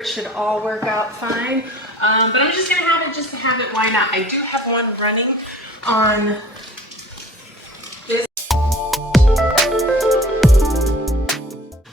It should all work out fine, but I'm just gonna have it just to have it. Why not? I do have one running on this.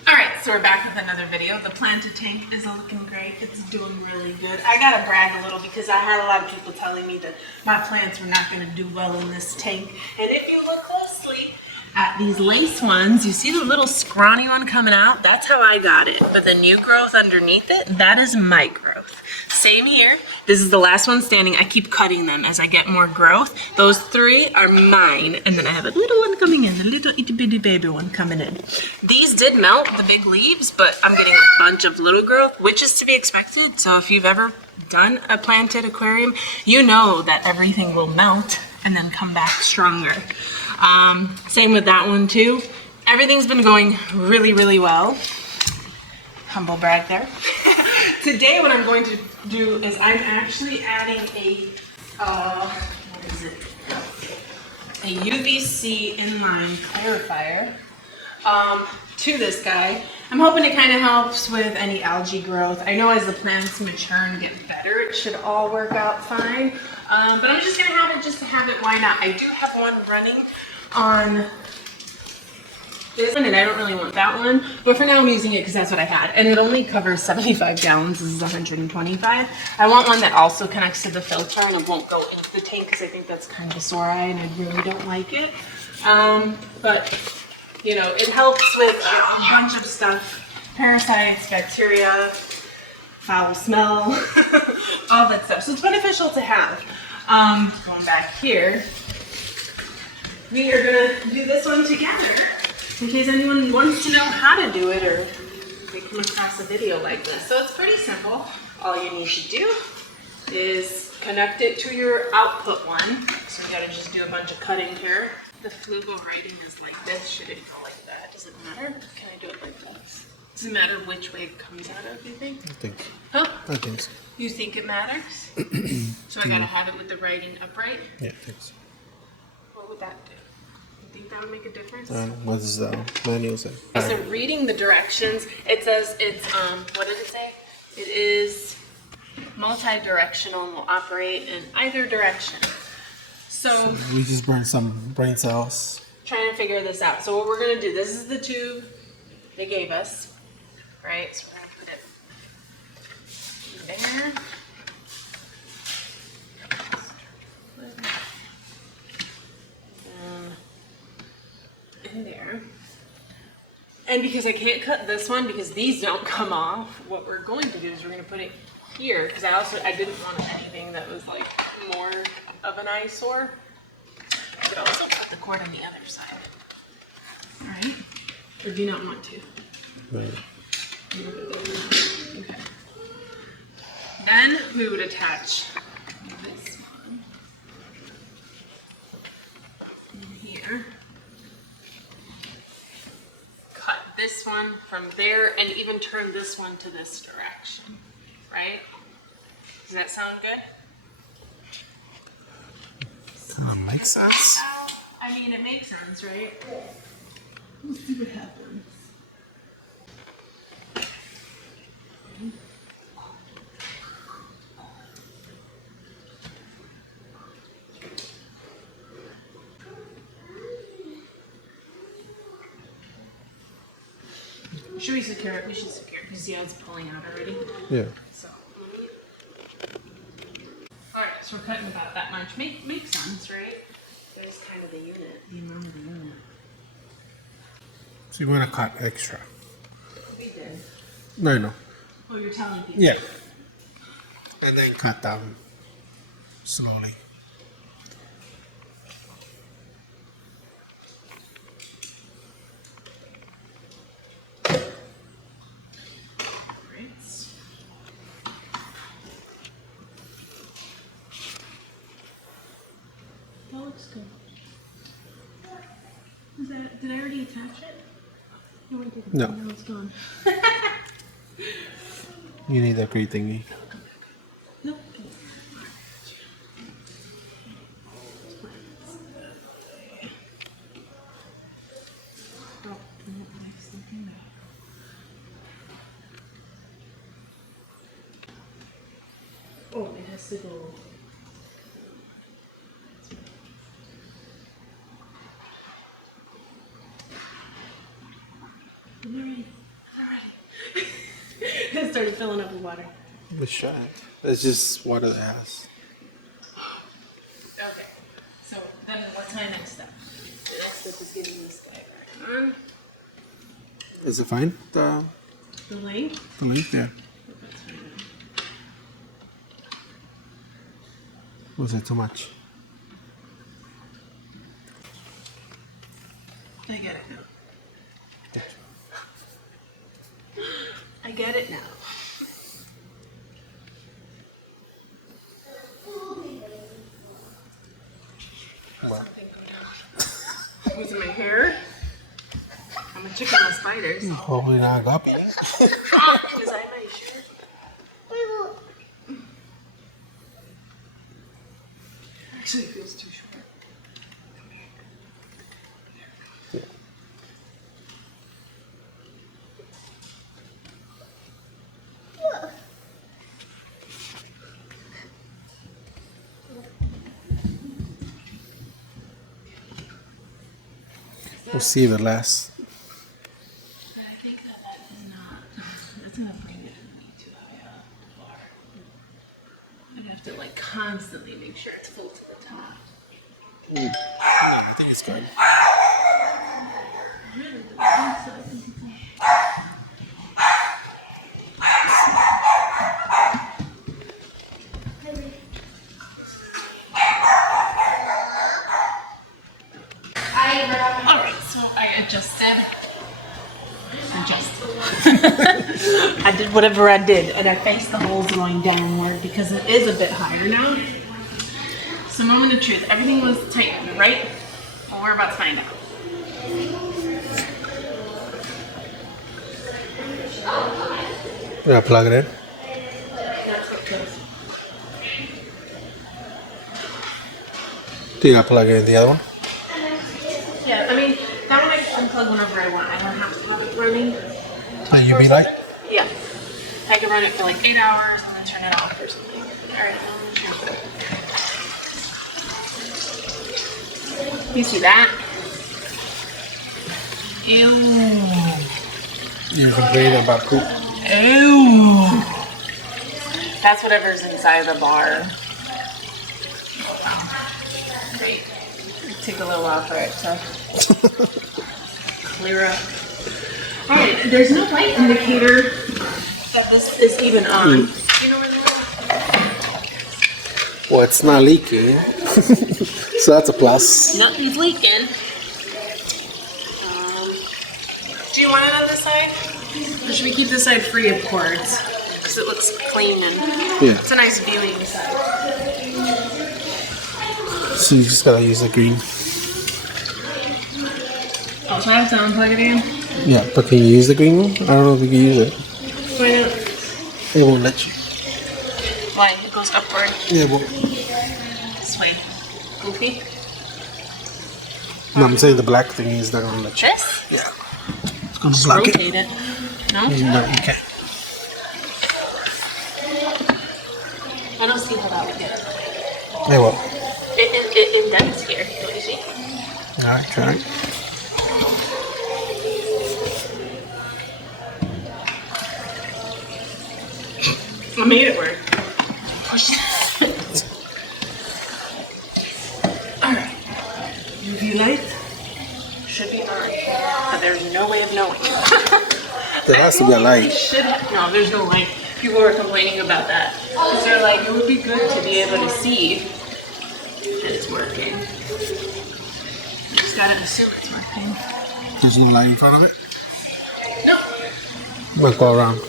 Alright, so we're back with another video. The planted tank is looking great. It's doing really good. I gotta brag a little because I had a lot of people telling me that my plants were not gonna do well in this tank. And if you look closely at these lace ones, you see the little scrawny one coming out? That's how I got it. But the new growth underneath it, that is my growth. Same here. This is the last one standing. I keep cutting them as I get more growth. Those three are mine. And then I have a little one coming in, a little itty bitty baby one coming in. These did melt, the big leaves, but I'm getting a bunch of little growth, which is to be expected. So if you've ever done a planted aquarium, you know that everything will melt and then come back stronger. Same with that one too. Everything's been going really, really well. Humble brag there. Today what I'm going to do is I'm actually adding a, what is it? A UVC inline clarifier to this guy. I'm hoping it kind of helps with any algae growth. I know as the plants mature and get better, it should all work out fine. But I'm just gonna have it just to have it. Why not? I do have one running on this one, and I don't really want that one, but for now I'm using it because that's what I had, and it only covers 75 gallons. This is 125. I want one that also connects to the filter and it won't go into the tank because I think that's kind of a sore eye and I really don't like it. But you know, it helps with a bunch of stuff: parasites, bacteria, foul smell, all that stuff. So it's beneficial to have. Going back here, we are gonna do this one together in case anyone wants to know how to do it or they come across a video like this. So it's pretty simple. All you need to do is connect it to your output one. So we gotta just do a bunch of cutting here. The FLUVAL writing is like this. Should it go like that? Does it matter? Can I do it like this? Does it matter which way it comes out of, you think? I think so. Huh? I think so. You think it matters? So I gotta have it with the writing upright? Yeah, I think so. What would that do? You think that would make a difference? What does the manual say? So reading the directions, it says it's, what did it say? It is multi-directional and will operate in either direction. So we just burned some brain cells. Trying to figure this out. So what we're gonna do, this is the tube they gave us, right? So we're gonna put it there. In there. And because I can't cut this one because these don't come off, what we're going to do is we're going to put it here because I didn't want anything that was like more of an eyesore. I could also put the cord on the other side. Alright? Or do you not want to? Right. Okay. Then we would attach this one in here. Cut this one from there and even turn this one to this direction, right? Does that sound good? Makes sense. I mean, it makes sense, right? Let's see what happens. Should we secure it? We should secure it. You see how it's pulling out already? Yeah. So, alright, so we're cutting about that much. Makes sense, right? There's kind of the unit, the amount of the unit. So you want to cut extra? We did. No, no. Oh, you're telling people? Yeah. And then cut down slowly. That looks good. Did I already attach it? No. No, it's gone. You need that green thingy. Nope. Oh, it has to go. Alright. It started filling up with water. Let's try it. It's just water that has. Okay. So then what's my next step? The next step is getting this guy back on. Is it fine? The length? the length, yeah. That's fine. Was it too much? I get it now. I get it now. Wow. Was it my hair? I'm a chicken with spiders. Hopefully not guppy. Was I my shirt? Actually, it feels too short. Come here. We'll see if it lasts. I think that is not. That's gonna bring it too high up. I'd have to like constantly make sure it's full to the top. No, I think it's good. Alright, so I adjusted. I did whatever I did, and I faced the holes going downward because it is a bit higher now. So moment of truth, everything was tightened, right? Well, we're about to find out. Yeah, plug it in. Do you gotta plug it in the other one? Yeah, I mean, that one I can unplug whenever I want. I don't have to have it running. The UV light? Yeah. I can run it for like 8 hours and then turn it off or something. Alright, you see that? Ew. You're complaining about poop. Ew. That's whatever's inside the bar. Great. Take a little while for it to clear up. Alright, there's no light indicator that this is even on. You know where they are? Well, it's not leaking. So that's a plus. Nothing's leaking. Do you want it on this side? Or should we keep this side free of cords? Because it looks clean and Yeah. it's a nice viewing side. So you just gotta use the green. Oh, so I have to unplug it again? Yeah, but can you use the green one? I don't know if you can use it. Why not? It won't let you. Why? It goes upward. Yeah, it won't. This way. Goofy. No, I'm saying the black thing is not gonna let you. This? Yeah. It's gonna block it. Rotate it. No? No, you can't. I don't see how that would get it. It won't. It indents here. Don't you see? Alright, try it. I made it work. Push it. Alright. UV light should be on. But there's no way of knowing. There has to be a light. No, there's no light. People were complaining about that. Because they're like, it would be good to be able to see that it's working. You just gotta assume it's working. There's no light in front of it. No. We'll go around.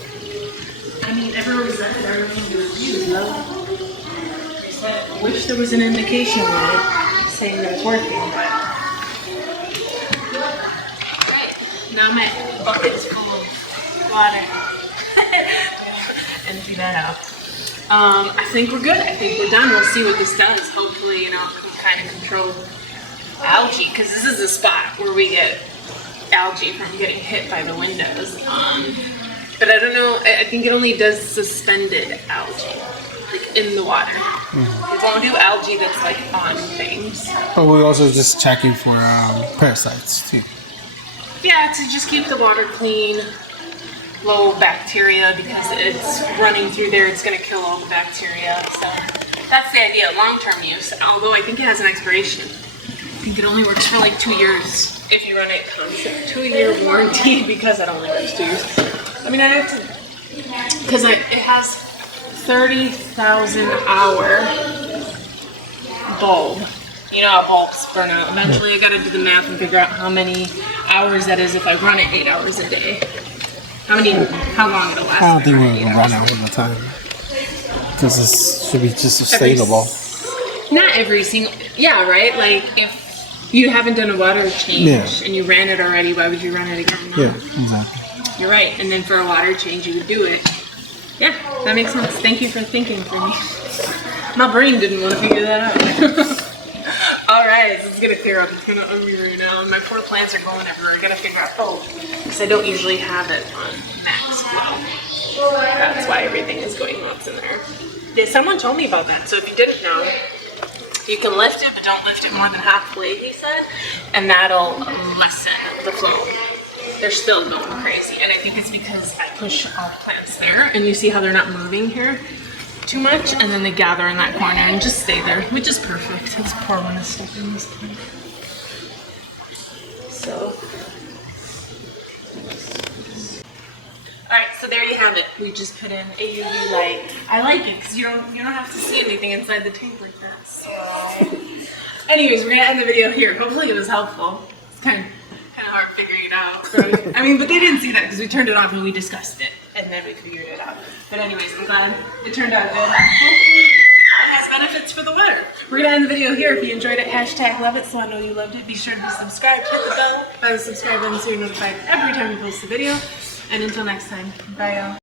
I mean, everyone said it. Everyone reviews, no? They said, wish there was an indication light saying that it's working, but... Right. Now my bucket's full of water. Empty that out. I think we're good. I think we're done. We'll see what this does. Hopefully, you know, it can kind of control algae, because this is the spot where we get algae from getting hit by the windows. But I don't know, I think it only does suspended algae. like in the water. It won't do algae that's like on things. But we're also just checking for parasites too. Yeah, to just keep the water clean, low bacteria, because it's running through there, it's gonna kill all the bacteria. So that's the idea, long-term use. Although I think it has an expiration. I think it only works for like 2 years if you run it constant. 2-year warranty because it only works 2 years. I mean, I have to, because it has 30,000 hour bulb. You know how bulbs burn out. Eventually I gotta do the math and figure out how many hours that is if I run it 8 hours a day. How long it'll last. I don't think we're gonna run out of the time because this should be just sustainable. Not every single, yeah, right? Like if you haven't done a water change and you ran it already, why would you run it again? Yeah, exactly. You're right. And then for a water change, you would do it. Yeah, that makes sense. Thank you for thinking for me. My brain didn't want to figure that out. All right, so it's gonna clear up. It's gonna unrear right now, and my poor plants are going everywhere. I gotta figure out, because I don't usually have it on max flow. That's why everything is going nuts in there. Yeah, someone told me about that, so if you didn't know, you can lift it, but don't lift it more than halfway, he said, and that'll lessen the flow. They're still going crazy, and I think it's because I push all the plants there, and you see how they're not moving here too much, and then they gather in that corner and just stay there, which is perfect. This poor one is stuck in this thing. So, alright, so there you have it. We just put in a UV light. I like it because you don't have to see anything inside the tank like that. So, anyways, we're gonna end the video here. Hopefully it was helpful. It's kind of hard figuring it out. So, I mean, but they didn't see that because we turned it off and we discussed it, and then we figured it out. But anyways, I'm glad it turned out good. Hopefully it has benefits for the water. We're gonna end the video here. If you enjoyed it, hashtag love it, so I know you loved it. Be sure to be subscribed, hit the bell by the subscribe button so you're notified every time we post a video. And until next time, bye y'all.